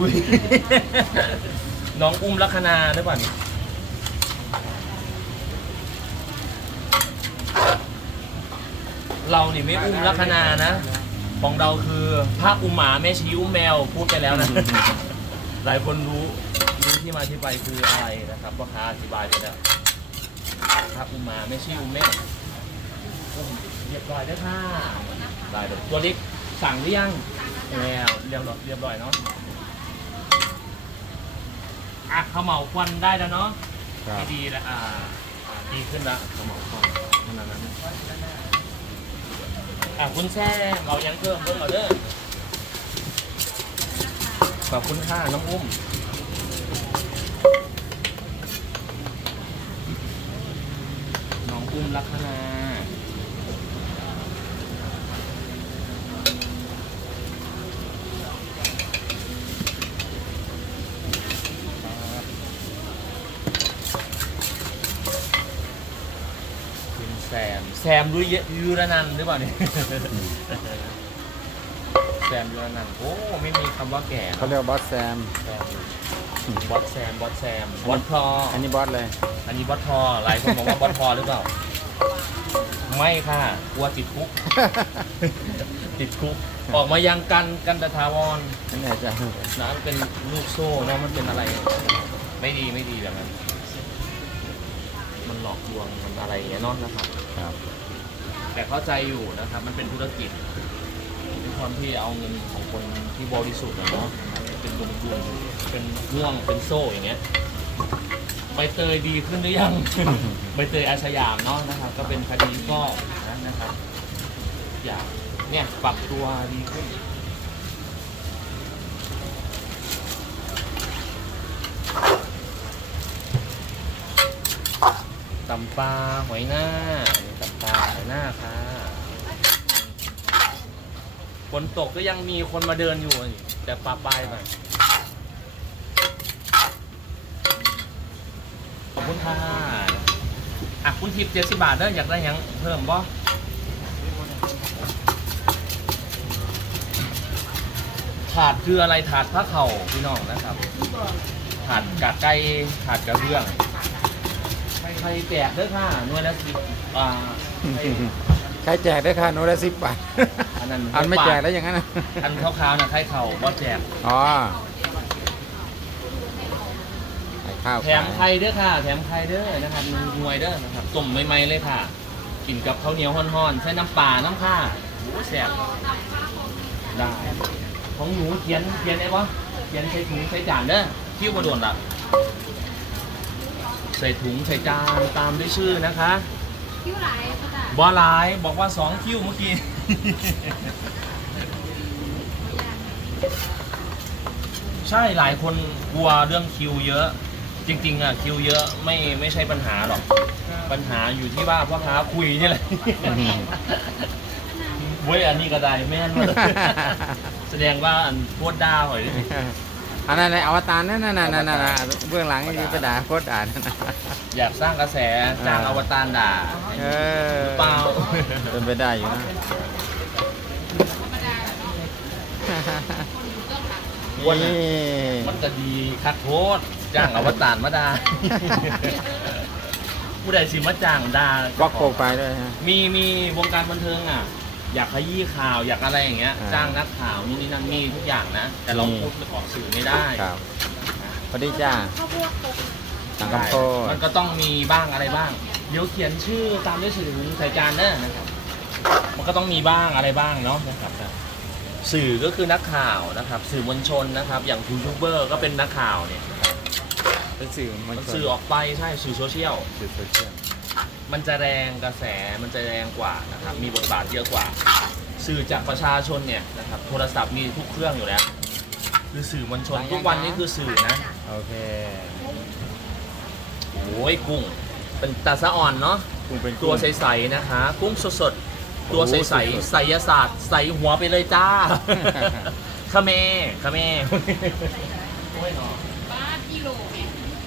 อุ๊ยน้องอุ้มลัคนาหรือเปล่านี่เรานี่ไม่อุ้มลัคนานะของเราคือพระอุมหมาแม่ชีอุ้มแมวพูดไปแล้วนะ หลายคนรู้รู้ที่มาที่ไปคืออะไรนะครับพ่อค้าอธิบายไปแล้วพระอุมหมาแม่ชีอุ้มแมวอุ้มเรียบร้อยแล้วค่ะได้เลยตัวเล็กสั่งหรือยังแล้วเรียบร้อยเรียบร้อยเนาะ อะเขมเหลาควันได้แล้วเนาะครับดีแล้วอ่าอ่าดีขึ้นแล้วเขมเหลาควันขนาดนั้นอะคุณแช่เรายังเพิ่มเพิ่มเอาเด้อขอบคุณค่ะน้องอุ้มน้องอุ้มลักษณาคุณ แซมแซมรุยยูรนันท์หรือเปล่าเนี่ยแซมยูรนันท์โอ้ไม่มีคำว่าแก่เขาเรียกว่าบอสแซมแซมบอสแซมบอสแซมบอสพออันนี้บอสเลย อันนี้บอสพอหลายคนบอกว่าบอสพอหรือเปล่า ไม่ค่ะกลัวติดคุก ติดคุก ออกมายังกันกันตะทาวรไม่แน่ใจนะมันเป็นลูกโซ่เนาะมันเป็นอะไร ไม่ดีไม่ดีแบบนั้นมันหลอกลวงมันอะไรอย่างเงี้ยเนาะนะครับ ครับแต่เข้าใจอยู่นะครับ มันเป็นธุรกิจด้วยความที่เอาเงินของคนที่บริสุทธิ์อะเนาะเป็นดวงดวงเป็นห่วงเป็นโซ่อย่างเงี้ยใบเตยดีขึ้นหรือยัง ใบเตยอาชยามเนาะนะครับ ก็เป็นคดีก็นั้นนะครับ อยากเนี่ยปรับตัวดีขึ้น ตำปลาหอยหน้านี่ตำปลาหอยหน้าค่ะฝนตกก็ยังมีคนมาเดินอยู่ แต่ปลาปลายไปขอบคุณค่ะอะคุณทิพย์เจ็ดสิบบาทเด้ออยากได้ยังเพิ่มบ่ถาดคืออะไรถาดผ้าเข่าพี่น้องนะครับ ถาดกะไก่ถาดกระเบื้อง ใครแจกเด้อค่ะหน่วยละสิบอ่าไอ้ใครแจกได้ค่ะโนละสิบบาท อันนั้นอันไม่แจกแล้วอย่างนั้นนะอันขาวๆนะใครเข่าบอแจกอ๋อไข่ข้าวแถมไข่เด้อค่ะ แถมไข่เด้อนะครับมีหน่วยเด้อนะครับต้มใหม่ๆเลยค่ะ กินกับข้าวเหนียวฮ้อนๆ ใช้น้ำปลาน้ำข้าโอ้แซ่บได้ ของหนูเขียนเขียนได้ปะเขียนใส่ถุงใส่จานเด้อคิ้วมาโดนละ ใส่ถุงใส่จานตามด้วยชื่อนะคะคิ้วไหลก็ได้บอลายบอกว่าสองคิวเมื่อกี้ ใช่หลายคนกลัวเรื่องคิวเยอะ จริง ๆอะคิวเยอะไม่ไม่ใช่ปัญหาหรอก ปัญหาอยู่ที่ว่าพ่อค้าคุยนี่แหละเว้ยอันนี้ก็ได้แม่นมาเลยแสดงว่าอันโคตรด่าหอย อันนั้นในอวตารนั่นน่ะนั่นน่ะนั่นน่ะเบื้องหลังนี่ไปด่าโคตรด่านั่นน่ะอยากสร้างกระแสจ้างอวตารด่าเออเปล่าเป็นไปได้อยู่นะวันน่ะนี่มันก็ดีคัดโทษจ้างอวตารมาด่าผู้ใดสิมาจ้างด่าบล็อกโปรไฟล์ด้วยฮะมีมีวงการบันเทิงอะ อยากขยี้ข่าวอยากอะไรอย่างเงี้ย อ่า จ้างนักข่าวนี่นี่นั่นมีทุกอย่างนะ แต่เรามีพูดออกสื่อไม่ได้ครับสวัสดีจ้าข้าวโพดตกสังได้คำโพดมันก็ต้องมีบ้างอะไรบ้าง เดี๋ยวเขียนชื่อตามด้วยสื่อใส่จานเนอะนะครับ มันก็ต้องมีบ้างอะไรบ้างเนาะนะครับ สื่อก็คือนักข่าวนะครับ สื่อมวลชนนะครับ อย่างยูทูบเบอร์ก็เป็นนักข่าวเนี่ยเป็นสื่อมวลมันชนสื่อออกไปใช่สื่อโซเชียล สื่อโซเชียล มันจะแรงกระแสมันจะแรงกว่านะครับมีบทบาทเยอะกว่า สื่อจากประชาชนเนี่ยนะครับโทรศัพท์มีทุกเครื่องอยู่แล้ว คือสื่อมวลชนทุกวันนี้คือสื่อนะโอเคโอ้ยกุ้งเป็นตาสะอ่อนเนาะคุณเป็นตัวใสๆนะคะ กุ้งสดๆตัวใสโอ้สดๆๆไสยศาสตร์ใส่หัวไปเลยจ้าขะเมขะเมโอ้ยเนาะ